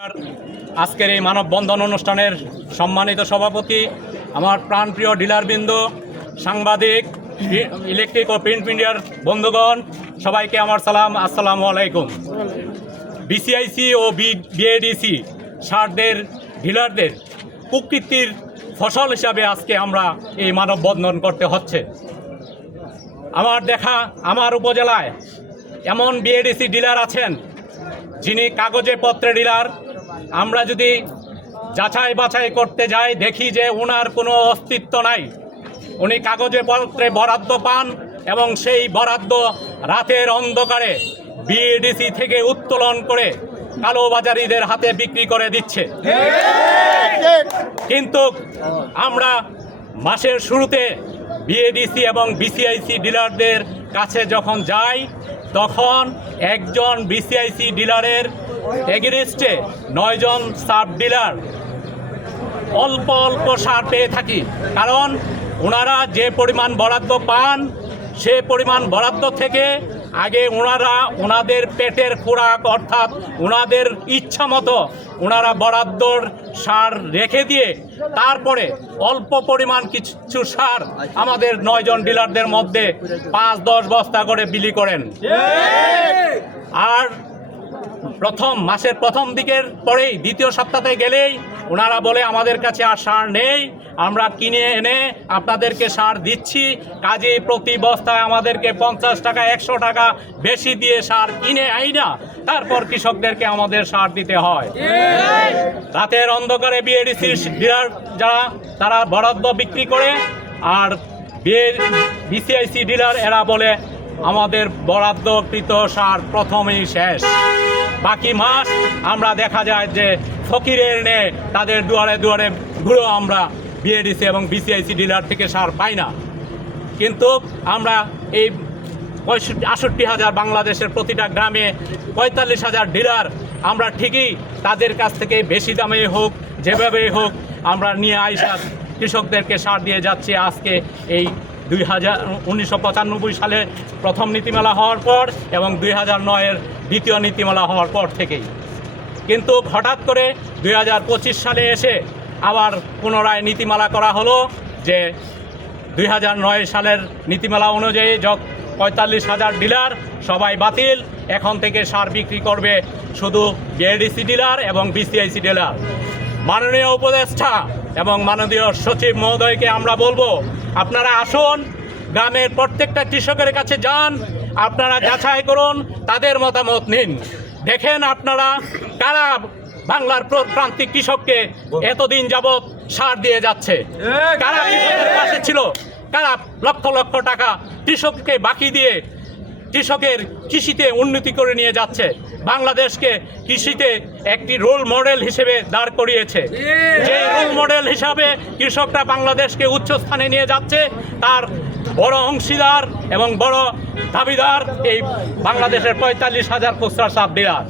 আজকের এই মানববন্ধন অনুষ্ঠানের সম্মানিত সভাপতি, আমার প্রাণপ্রিয় ডিলারবৃন্দ, সাংবাদিক, ইলেকট্রিক ও প্রিন্ট মিডিয়ার বন্ধুগণ, সবাইকে আমার সালাম, আসসালামু আলাইকুম। বিসিআইসি ও বিএডিসি সারদের ডিলারদের কুকীর্তির ফসল হিসাবে আজকে আমরা এই মানববন্ধন করতে হচ্ছে। আমার উপজেলায় এমন বিএডিসি ডিলার আছেন যিনি কাগজে পত্রে ডিলার। আমরা যদি যাচাই বাছাই করতে যাই দেখি যে ওনার কোনো অস্তিত্ব নাই। উনি কাগজে পত্রে বরাদ্দ পান এবং সেই বরাদ্দ রাতের অন্ধকারে বিএডিসি থেকে উত্তোলন করে কালোবাজারিদের হাতে বিক্রি করে দিচ্ছে। কিন্তু আমরা মাসের শুরুতে বিএডিসি এবং বিসিআইসি ডিলারদের কাছে যখন যাই তখন একজন বিসিআইসি ডিলারের এগেনস্টে 9 জন সাব ডিলার অল্প অল্প সার পেয়ে থাকি। কারণ ওনারা যে পরিমাণ বরাদ্দ পান সে পরিমাণ বরাদ্দ থেকে আগে ওনাদের পেটের খোরাক অর্থাৎ ওনাদের ইচ্ছা মতো ওনারা বরাদ্দর সার রেখে দিয়ে তারপরে অল্প পরিমাণ কিছু সার আমাদের 9 জন ডিলারদের মধ্যে 5-10 বস্তা করে বিলি করেন। আর মাসের প্রথম দিকের পরেই দ্বিতীয় সপ্তাহে গেলেই ওনারা বলে আমাদের কাছে আর সার নেই, আমরা কিনে এনে আপনাদেরকে সার দিচ্ছি, কাজে প্রতি বস্তায় আমাদেরকে 50 টাকা 100 টাকা বেশি দিয়ে সার কিনে আই না, তারপর কৃষকদেরকে আমাদের সার দিতে হয়। রাতের অন্ধকারে বিএডিসির ডিলার যারা তারা বরাদ্দ বিক্রি করে, আর বিসিআইসি ডিলার এরা বলে আমাদের বরাদ্দকৃত সার প্রথমেই শেষ। বাকি মাস আমরা দেখা যায় যে ফকিরের নে তাদের দুয়ারে দুয়ারে ঘুরেও আমরা বিএডিসি এবং বিসিআইসি ডিলার থেকে সার পাই না। কিন্তু আমরা এই 68,000 বাংলাদেশের প্রতিটা গ্রামে 45,000 ডিলার আমরা ঠিকই তাদের কাছ থেকে বেশি দামে হোক যেভাবেই হোক আমরা নিয়ে আইসা কৃষকদেরকে সার দিয়ে যাচ্ছি। আজকে এই 1995 সালে প্রথম নীতিমালা হওয়ার পর এবং 2009-এর দ্বিতীয় নীতিমালা হওয়ার পর থেকেই। কিন্তু হঠাৎ করে 2025 সালে এসে আবার পুনরায় নীতিমালা করা হলো যে 2009 সালের নীতিমালা অনুযায়ী 45,000 ডিলার সবাই বাতিল, এখন থেকে সার বিক্রি করবে শুধু বিএডিসি ডিলার এবং বিসিআইসি ডিলার। মাননীয় উপদেষ্টা এবং মাননীয় সচিব মহোদয়কে আমরা বলবো, আপনারা আসুন, গ্রামের প্রত্যেকটা কৃষকের কাছে যান, আপনারা যাচাই করুন, তাদের মতামত নিন, দেখেন আপনারা কারা বাংলার প্রান্তিক কৃষককে এতদিন যাবৎ সার দিয়ে যাচ্ছে, কারা কৃষকের পাশে ছিল, কারা লক্ষ লক্ষ টাকা কৃষককে বাকি দিয়ে কৃষকের কৃষিতে উন্নতি করে নিয়ে যাচ্ছে, বাংলাদেশকে কৃষিতে একটি রোল মডেল হিসেবে দাঁড় করিয়েছে। যে রোল মডেল হিসাবে কৃষকরা বাংলাদেশকে উচ্চ স্থানে নিয়ে যাচ্ছে, তার বড় অংশীদার এবং বড় দাবিদার এই বাংলাদেশের 45,000 খুচরা সাব ডিলার।